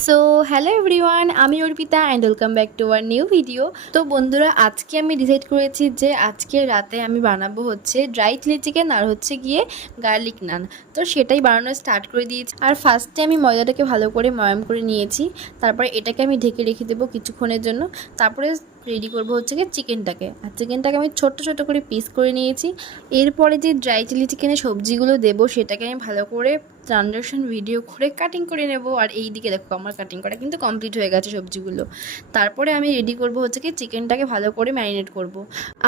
So hello everyone, আমি Arpita and welcome back to our new video. তো বন্ধুরা, আজকে আমি ডিসাইড করেছি যে আজকে রাতে আমি বানাবো হচ্ছে ড্রাই চিলি চিকেন আর হচ্ছে গিয়ে গার্লিক নান। তো সেটাই বানানো স্টার্ট করে দিয়েছি। আর ফার্স্টে আমি ময়দাটাকে ভালো করে ময়াম করে নিয়েছি। তারপরে এটাকে আমি ঢেকে রেখে দেবো কিছুক্ষণের জন্য। তারপরে রেডি করবো হচ্ছে গিয়ে চিকেনটাকে। আর চিকেনটাকে আমি ছোট্ট ছোট করে পিস করে নিয়েছি। এরপরে যে ড্রাই চিলি চিকেনের সবজিগুলো দেবো সেটাকে আমি ভালো করে ট্রানজাকশন ভিডিও করে কাটিং করে নেব। আর এই দিকে দেখো আমার কাটিং করা কিন্তু কমপ্লিট হয়ে গেছে সবজিগুলো। তারপরে আমি রেডি করব হচ্ছে কি চিকেনটাকে ভালো করে ম্যারিনেট করব।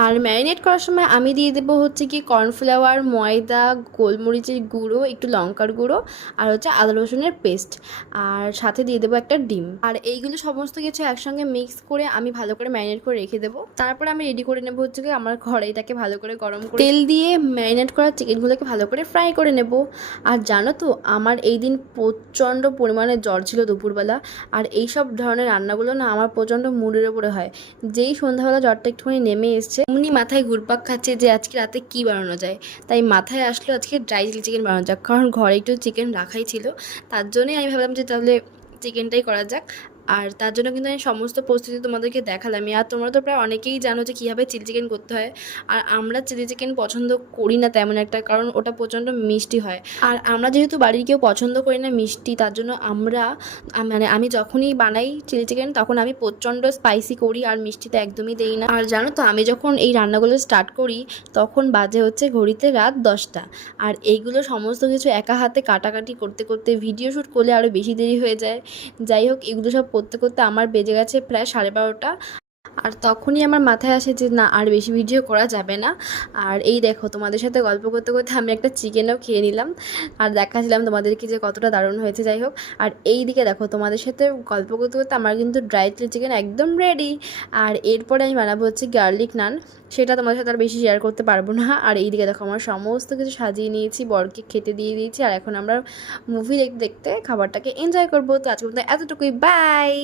আর ম্যারিনেট করার সময় আমি দিয়ে দেবো হচ্ছে কি কর্নফ্লাওয়ার, ময়দা, গোলমরিচের গুঁড়ো, একটু লঙ্কার গুঁড়ো আর হচ্ছে আদা রসুনের পেস্ট, আর সাথে দিয়ে দেবো একটা ডিম। আর এইগুলো সমস্ত কিছু একসঙ্গে মিক্স করে আমি ভালো করে ম্যারিনেট করে রেখে দেবো। তারপরে আমি রেডি করে নেবো হচ্ছে কি আমার কড়াইটাকে ভালো করে গরম করে তেল দিয়ে ম্যারিনেট করা চিকেনগুলোকে ভালো করে ফ্রাই করে নেব। আর জানো তো, আমার এই দিন প্রচণ্ড পরিমাণে জ্বর ছিল দুপুরবেলা। আর এই সব ধরনের রান্নাগুলো না আমার প্রচণ্ড মুডের ওপরে হয়। যেই সন্ধ্যাবেলা জ্বরটা একটুখানি নেমে এসছে অমনি মাথায় ঘুরপাক খাচ্ছে যে আজকে রাতে কি বানানো যায়। তাই মাথায় আসলো আজকে ড্রাই চিলি চিকেন বানানো যাক, কারণ ঘরে একটু চিকেন রাখাই ছিল। তার জন্যই আমি ভাবলাম যে তাহলে চিকেনটাই করা যাক। আর তার জন্য কিন্তু আমি সমস্ত প্রস্তুতি তোমাদেরকে দেখালামই। আর তোমরা তো প্রায় অনেকেই জানো যে কীভাবে চিলি চিকেন করতে হয়। আর আমরা চিলি চিকেন পছন্দ করি না তেমন একটা, কারণ ওটা প্রচণ্ড মিষ্টি হয়। আর আমরা যেহেতু বাড়ির কেউ পছন্দ করি না মিষ্টি, তার জন্য আমি যখনই বানাই চিলি চিকেন তখন আমি প্রচণ্ড স্পাইসি করি আর মিষ্টিটা একদমই দেই না। আর জানো তো, আমি যখন এই রান্নাগুলো স্টার্ট করি তখন বাজে হচ্ছে ঘড়িতে রাত 10টা। আর এইগুলো সমস্ত কিছু একা হাতে কাটাকাটি করতে করতে ভিডিও শ্যুট করলে আরও বেশি দেরি হয়ে যায়। যাই হোক, এগুলো সব করতে করতে আমার বেজে গেছে প্রায় 12:30। আর তখনই আমার মাথায় আসে যে না, আর বেশি ভিডিও করা যাবে না। আর এই দেখো, তোমাদের সাথে গল্প করতে করতে আমি একটা চিকেনও খেয়ে নিলাম আর দেখাচ্ছিলাম তোমাদেরকে যে কতটা দারুণ হয়েছে। যাই হোক, আর এই দিকে দেখো, তোমাদের সাথে গল্প করতে করতে আমার কিন্তু ড্রাই চিলি চিকেন একদম রেডি। আর এরপরে আমি বানাবো হচ্ছে গার্লিক নান। সেটা তোমাদের সাথে আর বেশি শেয়ার করতে পারবো না। আর এই দিকে দেখো আমার সমস্ত কিছু সাজিয়ে নিয়েছি, বরকে খেতে দিয়ে দিয়েছি। আর এখন আমরা মুভি দেখতে দেখতে খাবারটাকে এনজয় করবো। তো আজকে এতটুকুই, বাই।